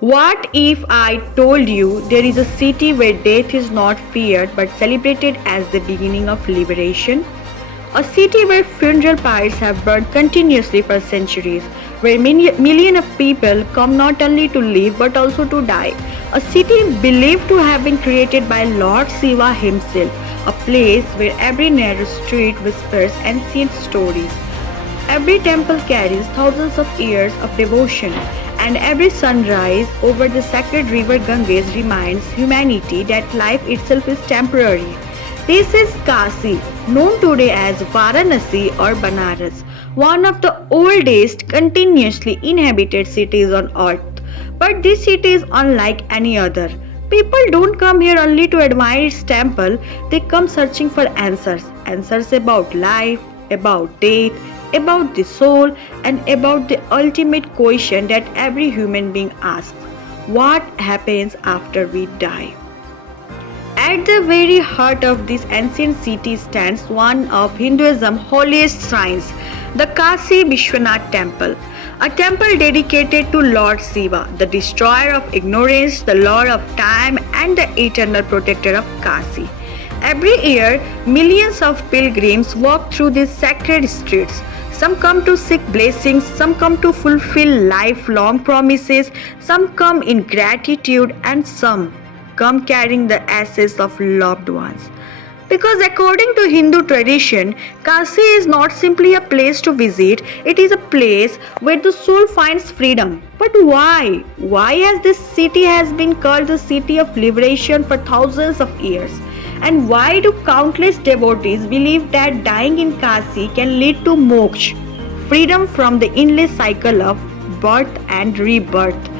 What if I told you there is a city where death is not feared but celebrated as the beginning of liberation? A city where funeral pyres have burned continuously for centuries, where millions of people come not only to live but also to die. A city believed to have been created by Lord Shiva himself, a place where every narrow street whispers ancient stories. Every temple carries thousands of years of devotion, and every sunrise over the sacred river Ganges reminds humanity that life itself is temporary. This is Kasi, known today as Varanasi or Banaras, one of the oldest continuously inhabited cities on earth. But this city is unlike any other. People don't come here only to admire its temple, they come searching for answers. Answers about life, about death, about the soul, and about the ultimate question that every human being asks: what happens after we die? At the very heart of this ancient city stands one of Hinduism's holiest shrines, the Kasi Vishwanath Temple, a temple dedicated to Lord Shiva, the destroyer of ignorance, the lord of time, and the eternal protector of Kasi. Every year, millions of pilgrims walk through these sacred streets. Some come to seek blessings, some come to fulfill lifelong promises, some come in gratitude, and some come carrying the ashes of loved ones. Because according to Hindu tradition, Kasi is not simply a place to visit, it is a place where the soul finds freedom. But why? Why has this city has been called the city of liberation for thousands of years? And why do countless devotees believe that dying in Kasi can lead to moksha, freedom from the endless cycle of birth and rebirth?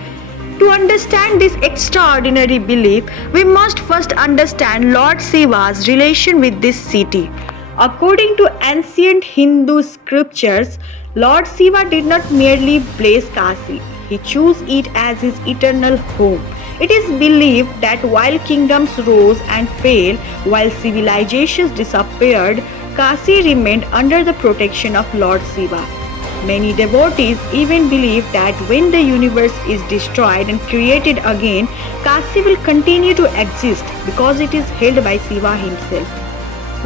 To understand this extraordinary belief, we must first understand Lord Shiva's relation with this city. According to ancient Hindu scriptures, Lord Shiva did not merely bless Kasi, he chose it as his eternal home. It is believed that while kingdoms rose and fell, while civilizations disappeared, Kasi remained under the protection of Lord Shiva. Many devotees even believe that when the universe is destroyed and created again, Kasi will continue to exist because it is held by Shiva himself.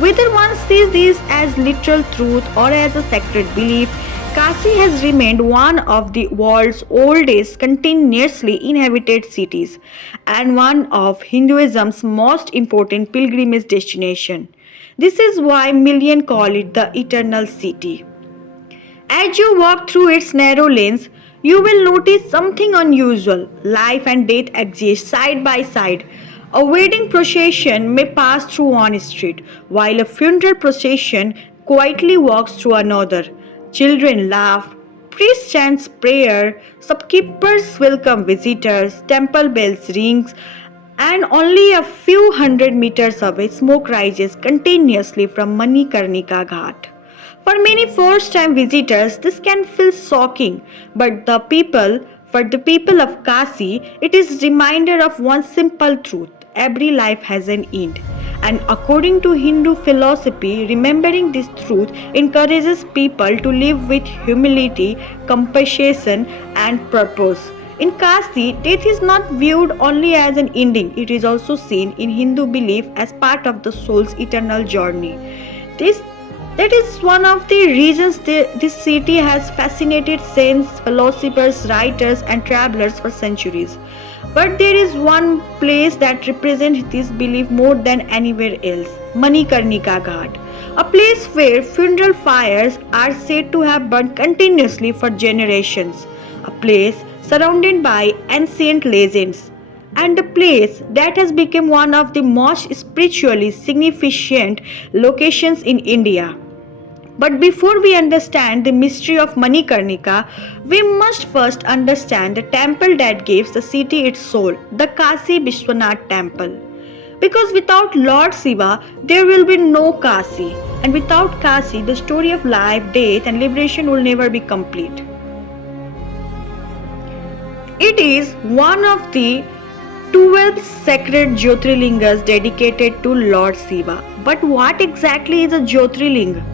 Whether one sees this as literal truth or as a sacred belief, Kasi has remained one of the world's oldest continuously inhabited cities and one of Hinduism's most important pilgrimage destinations. This is why millions call it the Eternal City. As you walk through its narrow lanes, you will notice something unusual. Life and death exist side by side. A wedding procession may pass through one street, while a funeral procession quietly walks through another. Children laugh, priest chants prayer, shopkeepers welcome visitors, temple bells rings, and only a few hundred meters away smoke rises continuously from Manikarnika Ghat. For many first-time visitors, this can feel shocking, but for the people of Kasi, it is a reminder of one simple truth: every life has an end. And according to Hindu philosophy, remembering this truth encourages people to live with humility, compassion, and purpose. In Kasi, death is not viewed only as an ending, it is also seen in Hindu belief as part of the soul's eternal journey. This that is one of the reasons this city has fascinated saints, philosophers, writers, and travelers for centuries. But there is one place that represents this belief more than anywhere else: Manikarnika Ghat, a place where funeral fires are said to have burned continuously for generations, a place surrounded by ancient legends, and a place that has become one of the most spiritually significant locations in India. But before we understand the mystery of Manikarnika, we must first understand the temple that gives the city its soul, the Kasi Vishwanath Temple. Because without Lord Shiva, there will be no Kasi, and without Kasi, the story of life, death, and liberation will never be complete. It is one of the 12 sacred Jyotirlingas dedicated to Lord Shiva. But what exactly is a Jyotirlinga?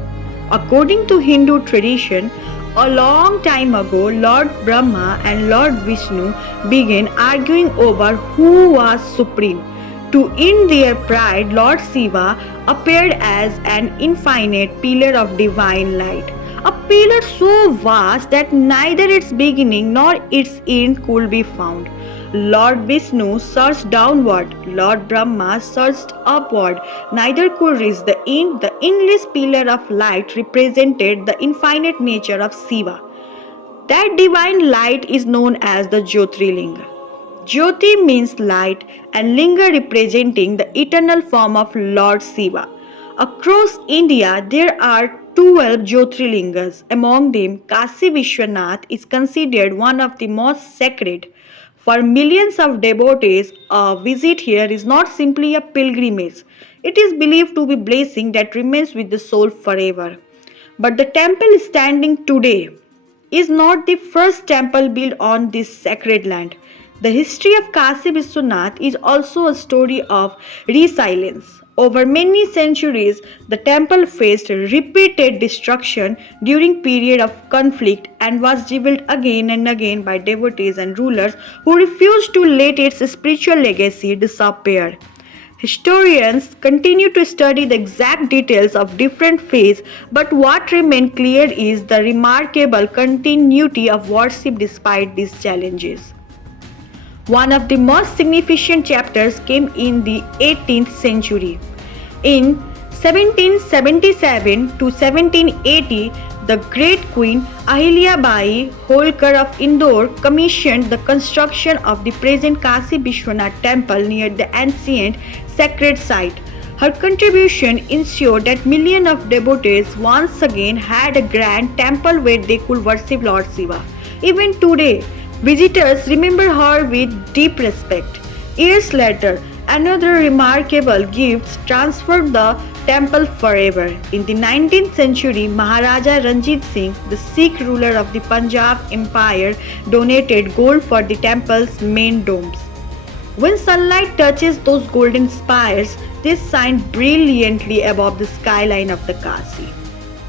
According to Hindu tradition, A long time ago, Lord Brahma and Lord Vishnu began arguing over who was supreme. To end their pride, Lord Shiva appeared as an infinite pillar of divine light. A pillar so vast that neither its beginning nor its end could be found. Lord Vishnu searched downward, Lord Brahma searched upward. Neither could reach the end. The endless pillar of light represented the infinite nature of Shiva. That divine light is known as the Jyotirlinga. Jyoti means light and Linga representing the eternal form of Lord Shiva. Across India, there are 12 Jyotirlingas. Among them, Kasi Vishwanath is considered one of the most sacred. For millions of devotees, a visit here is not simply a pilgrimage. It is believed to be a blessing that remains with the soul forever. But the temple standing today is not the first temple built on this sacred land. The history of Kasi Vishwanath is also a story of resilience. Over many centuries, the temple faced repeated destruction during period of conflict and was rebuilt again and again by devotees and rulers who refused to let its spiritual legacy disappear. Historians continue to study the exact details of different phases, but what remains clear is the remarkable continuity of worship despite these challenges. One of the most significant chapters came in the 18th century. In 1777 to 1780, the great Queen Ahilya Bai Holkar of Indore commissioned the construction of the present Kasi Vishwanath temple near the ancient sacred site. Her contribution ensured that millions of devotees once again had a grand temple where they could worship Lord Shiva. Even today, visitors remember her with deep respect. Years later, another remarkable gift transformed the temple forever. In the 19th century, Maharaja Ranjit Singh, the Sikh ruler of the Punjab Empire, donated gold for the temple's main domes. When sunlight touches those golden spires, they shine brilliantly above the skyline of the Kasi.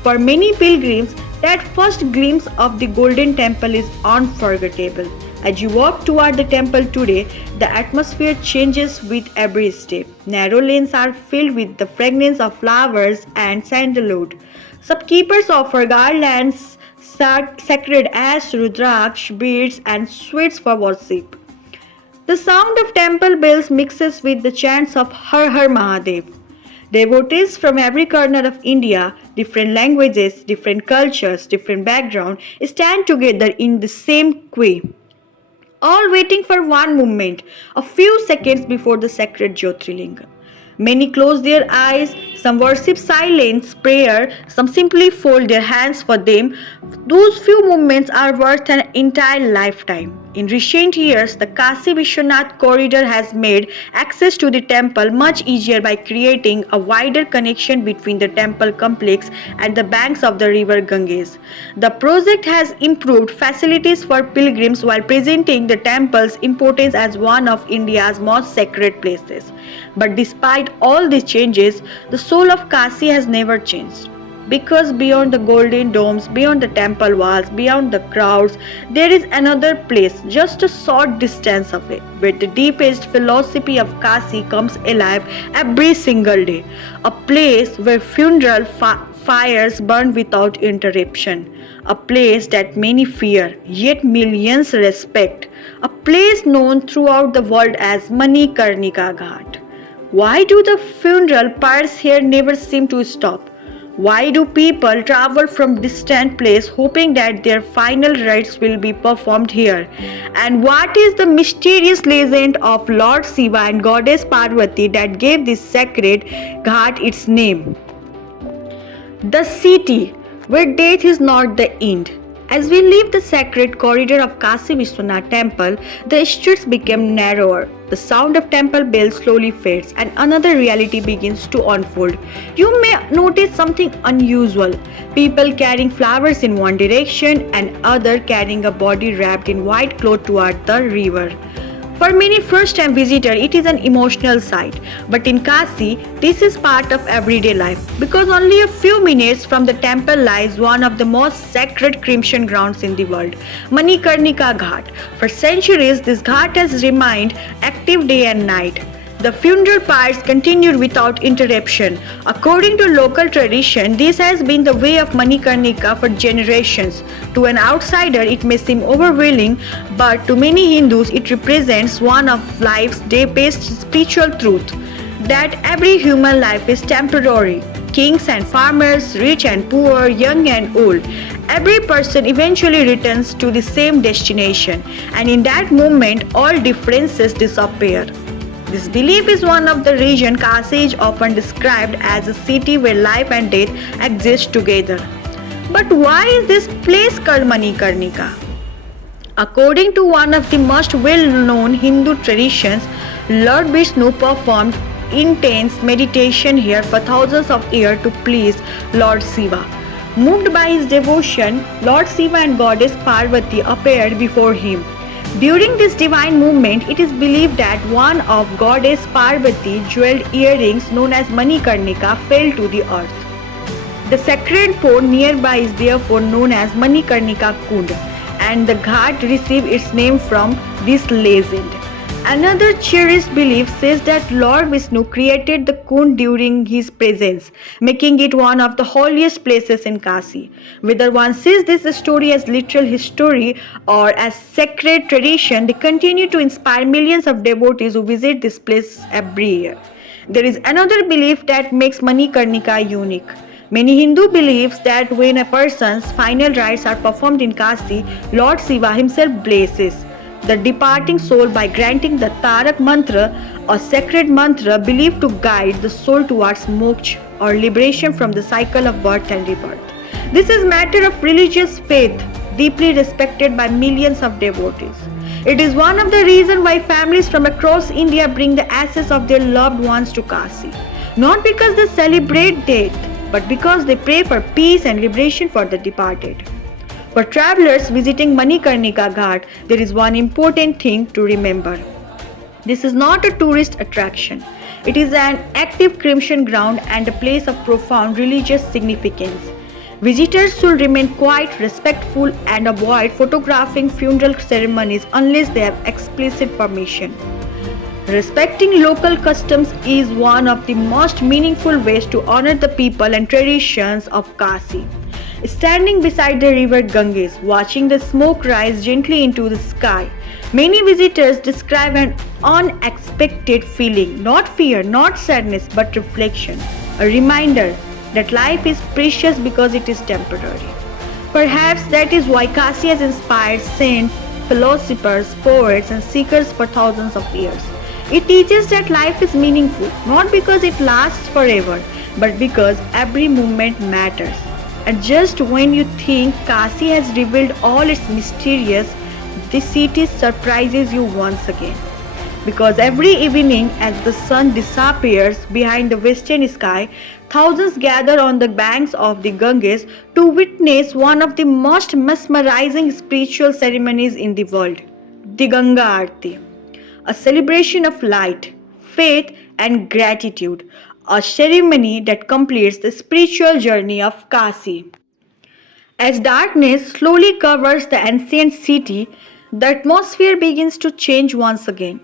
For many pilgrims, that first glimpse of the Golden Temple is unforgettable. As you walk toward the temple today, the atmosphere changes with every step. Narrow lanes are filled with the fragrance of flowers and sandalwood. Shopkeepers offer garlands, sacred ash, rudraksh, beads, and sweets for worship. The sound of temple bells mixes with the chants of Har Har Mahadev. Devotees from every corner of India, different languages, different cultures, different backgrounds, stand together in the same queue, all waiting for one moment, a few seconds before the sacred Jyotirlinga. Many close their eyes, some worship silence prayer, some simply fold their hands for them. Those few moments are worth an entire lifetime. In recent years, the Kasi Vishwanath corridor has made access to the temple much easier by creating a wider connection between the temple complex and the banks of the river Ganges. The project has improved facilities for pilgrims while presenting the temple's importance as one of India's most sacred places. But despite all these changes, the soul of Kasi has never changed. Because beyond the golden domes, beyond the temple walls, beyond the crowds, there is another place just a short distance away, where the deepest philosophy of Kasi comes alive every single day. A place where funeral fires burn without interruption. A place that many fear, yet millions respect. A place known throughout the world as Manikarnika Ghat. Why do the funeral pyres here never seem to stop? Why do people travel from distant places hoping that their final rites will be performed here? And what is the mysterious legend of Lord Shiva and Goddess Parvati that gave this sacred ghat its name? The city where death is not the end. As we leave the sacred corridor of Kasi Vishwanath temple, the streets become narrower. The sound of temple bells slowly fades and another reality begins to unfold. You may notice something unusual. People carrying flowers in one direction and other carrying a body wrapped in white cloth toward the river. For many first-time visitors, it is an emotional sight. But in Kasi, this is part of everyday life because only a few minutes from the temple lies one of the most sacred cremation grounds in the world, Manikarnika Ghat. For centuries, this ghat has remained active day and night. The funeral pyres continued without interruption. According to local tradition, this has been the way of Manikarnika for generations. To an outsider, it may seem overwhelming, but to many Hindus, it represents one of life's deepest spiritual truth that every human life is temporary. Kings and farmers, rich and poor, young and old. Every person eventually returns to the same destination, and in that moment, all differences disappear. This belief is one of the reasons Kasi is often described as a city where life and death exist together. But why is this place called Manikarnika? According to one of the most well-known Hindu traditions, Lord Vishnu performed intense meditation here for thousands of years to please Lord Shiva. Moved by his devotion, Lord Shiva and Goddess Parvati appeared before him. During this divine movement, it is believed that one of Goddess Parvati jeweled earrings known as Manikarnika fell to the earth. The sacred pond nearby is therefore known as Manikarnika Kund, and the ghat received its name from this legend. Another cherished belief says that Lord Vishnu created the Kund during his presence, making it one of the holiest places in Kasi. Whether one sees this story as literal history or as sacred tradition, they continue to inspire millions of devotees who visit this place every year. There is another belief that makes Manikarnika unique. Many Hindu believes that when a person's final rites are performed in Kasi, Lord Shiva himself blesses the departing soul by granting the Tarak mantra, a sacred mantra believed to guide the soul towards moksha or liberation from the cycle of birth and rebirth. This is matter of religious faith, deeply respected by millions of devotees. It is one of the reasons why families from across India bring the ashes of their loved ones to Kasi. Not because they celebrate death, but because they pray for peace and liberation for the departed. For travelers visiting Manikarnika Ghat, there is one important thing to remember. This is not a tourist attraction. It is an active cremation ground and a place of profound religious significance. Visitors should remain quiet, respectful, and avoid photographing funeral ceremonies unless they have explicit permission. Respecting local customs is one of the most meaningful ways to honor the people and traditions of Kasi. Standing beside the river Ganges, watching the smoke rise gently into the sky, many visitors describe an unexpected feeling, not fear, not sadness, but reflection, a reminder that life is precious because it is temporary. Perhaps that is why Kasi has inspired saints, philosophers, poets, and seekers for thousands of years. It teaches that life is meaningful, not because it lasts forever, but because every moment matters. And just when you think Kasi has revealed all its mysterious, this city surprises you once again. Because every evening as the sun disappears behind the western sky, thousands gather on the banks of the Ganges to witness one of the most mesmerizing spiritual ceremonies in the world, the Ganga Aarti. A celebration of light, faith and gratitude, a ceremony that completes the spiritual journey of Kasi. As darkness slowly covers the ancient city, the atmosphere begins to change once again.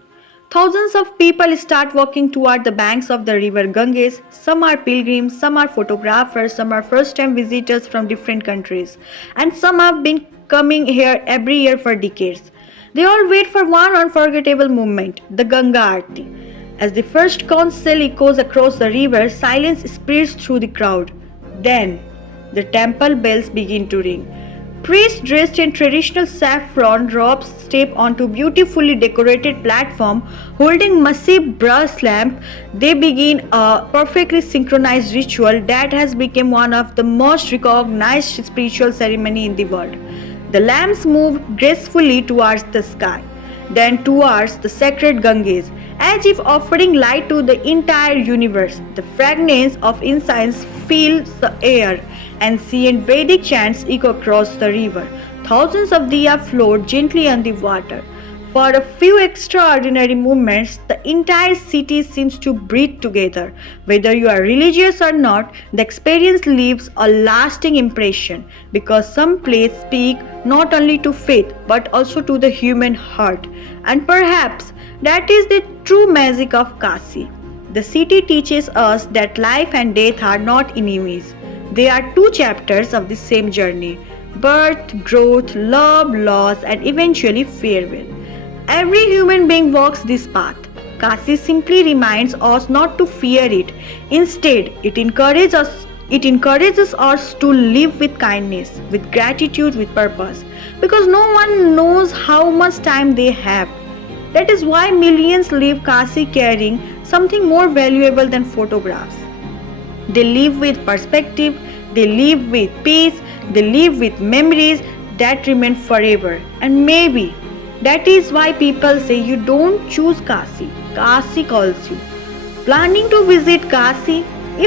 Thousands of people start walking toward the banks of the river Ganges. Some are pilgrims, some are photographers, some are first-time visitors from different countries, and some have been coming here every year for decades. They all wait for one unforgettable moment, the Ganga Aarti. As the first conch shell echoes across the river, silence spreads through the crowd. Then, the temple bells begin to ring. Priests dressed in traditional saffron robes step onto beautifully decorated platform holding massive brass lamp. They begin a perfectly synchronized ritual that has become one of the most recognized spiritual ceremony in the world. The lamps move gracefully towards the sky, then towards the sacred Ganges, as if offering light to the entire universe. The fragrance of incense fills the air, ancient Vedic chants echo across the river. Thousands of diya float gently on the water, For a few extraordinary moments, the entire city seems to breathe together. Whether you are religious or not, the experience leaves a lasting impression because some places speak not only to faith but also to the human heart. And perhaps that is the true magic of Kasi. The city teaches us that life and death are not enemies. They are two chapters of the same journey: birth, growth, love, loss, and eventually farewell. Every human being walks this path. Kasi simply reminds us not to fear it. Instead, it encourages us to live with kindness, with gratitude, with purpose. Because no one knows how much time they have. That is why millions leave Kasi carrying something more valuable than photographs. They live with perspective, they live with peace, they live with memories that remain forever. And maybe that is why people say you don't choose Kasi, Kasi calls you. Planning to visit Kasi?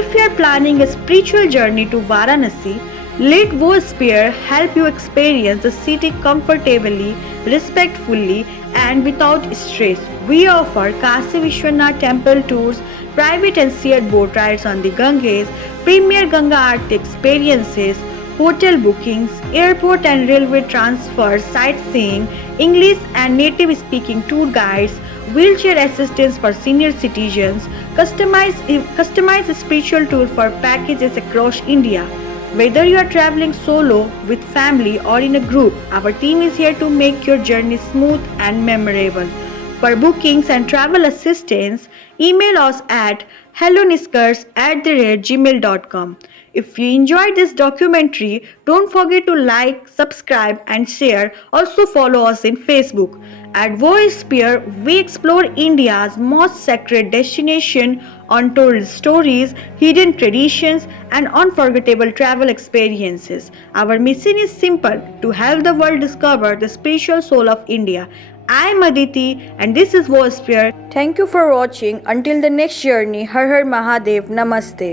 If you are planning a spiritual journey to Varanasi, let Vosphere help you experience the city comfortably, respectfully, and without stress. We offer Kasi Vishwanath temple tours, private and shared boat rides on the Ganges, premier Ganga Aarti experiences, hotel bookings, airport and railway transfers, sightseeing, English and native speaking tour guides, wheelchair assistance for senior citizens, customized spiritual tour for packages across India. Whether you are traveling solo, with family, or in a group, our team is here to make your journey smooth and memorable. For bookings and travel assistance, email us at helloniskers@gmail.com. If you enjoyed this documentary, don't forget to like, subscribe, and share. Also follow us in Facebook. At Voisphere, we explore India's most sacred destination, untold stories, hidden traditions, and unforgettable travel experiences. Our mission is simple: to help the world discover the spiritual soul of India. I am Aditi and this is Voisphere. Thank you for watching. Until the next journey, Har Har Mahadev. Namaste.